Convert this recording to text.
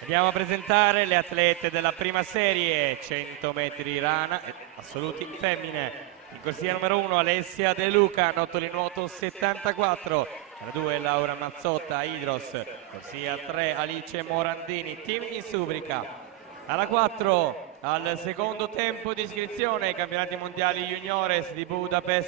Andiamo a presentare le atlete della prima serie, 100 metri rana, assoluti femmine. In corsia numero 1 Alessia De Luca, nottoli nuoto 74. Alla 2 Laura Mazzotta, Idros. Corsia 3 Alice Morandini, team in Subrica. Alla 4 al secondo tempo di iscrizione ai campionati mondiali juniores di Budapest.